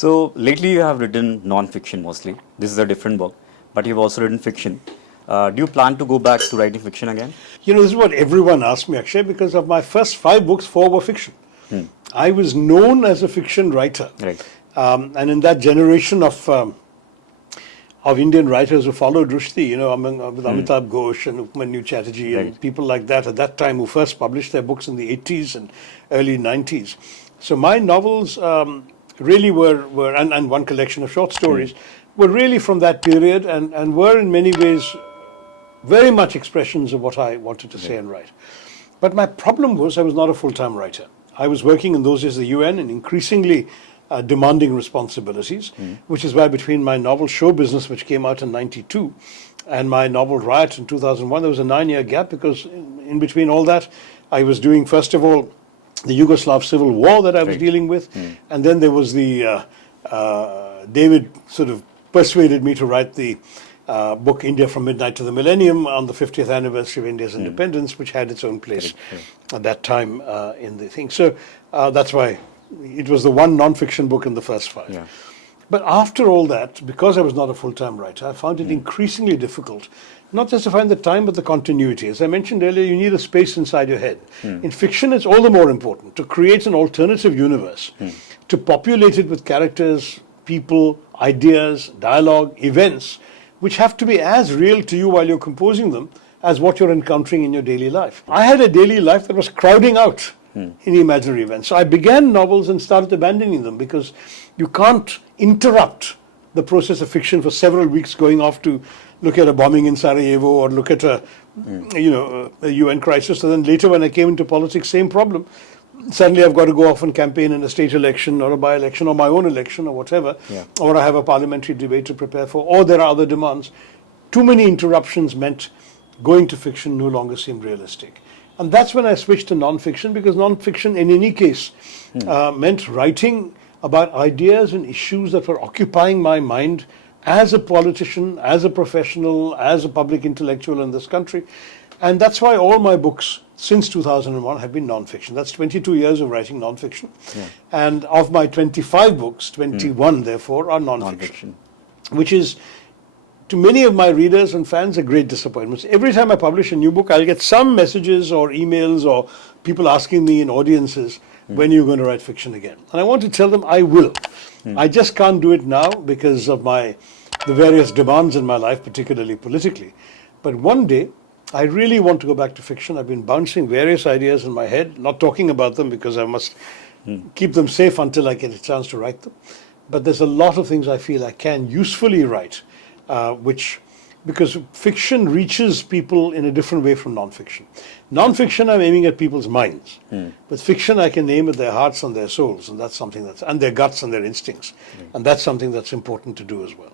So lately you have written non-fiction mostly. This is a different book, but you've also written fiction. Do you plan to go back to writing fiction again? This is what everyone asked me, Akshay, because of my first 5 books, 4 were fiction. I was known as a fiction writer. Right. And in that generation of Indian writers who followed Rushdie, with Amitabh Ghosh and Upmanyu Chatterjee and people like that at that time who first published their books in the 80s and early 90s. So my novels really were and one collection of short stories, were really from that period and were in many ways very much expressions of what I wanted to say and write. But my problem was I was not a full-time writer. I was working in those days at the UN in increasingly demanding responsibilities, which is why between my novel Show Business, which came out in 92, and my novel Riot in 2001, there was a 9-year gap because in between all that, I was doing, first of all, the Yugoslav Civil War that I was dealing with, and then there was the, David sort of persuaded me to write the book India from Midnight to the Millennium on the 50th anniversary of India's independence, which had its own place at that time in the thing. So that's why it was the one non-fiction book in the first 5. Yeah. But after all that, because I was not a full-time writer, I found it increasingly difficult, not just to find the time, but the continuity. As I mentioned earlier, you need a space inside your head. In fiction, it's all the more important to create an alternative universe, to populate it with characters, people, ideas, dialogue, events, which have to be as real to you while you're composing them as what you're encountering in your daily life. I had a daily life that was crowding out any imaginary events. So I began novels and started abandoning them because you can't interrupt the process of fiction for several weeks going off to look at a bombing in Sarajevo or look at a UN crisis. And then later when I came into politics, same problem. Suddenly I've got to go off and campaign in a state election or a by-election or my own election or whatever, or I have a parliamentary debate to prepare for, or there are other demands. Too many interruptions meant going to fiction no longer seemed realistic. And that's when I switched to non-fiction, because non-fiction in any case meant writing about ideas and issues that were occupying my mind as a politician, as a professional, as a public intellectual in this country. And that's why all my books since 2001 have been non-fiction. That's 22 years of writing non-fiction. And of my 25 books, 21 therefore are non-fiction, which is, to many of my readers and fans, a great disappointment. Every time I publish a new book, I'll get some messages or emails or people asking me in audiences, when are you going to write fiction again? And I want to tell them I will. I just can't do it now because of the various demands in my life, particularly politically. But one day, I really want to go back to fiction. I've been bouncing various ideas in my head, not talking about them because I must keep them safe until I get a chance to write them. But there's a lot of things I feel I can usefully write, because fiction reaches people in a different way from non-fiction. Non-fiction, I'm aiming at people's minds. But fiction, I can aim at their hearts and their souls, and that's something and their guts and their instincts. And that's something that's important to do as well.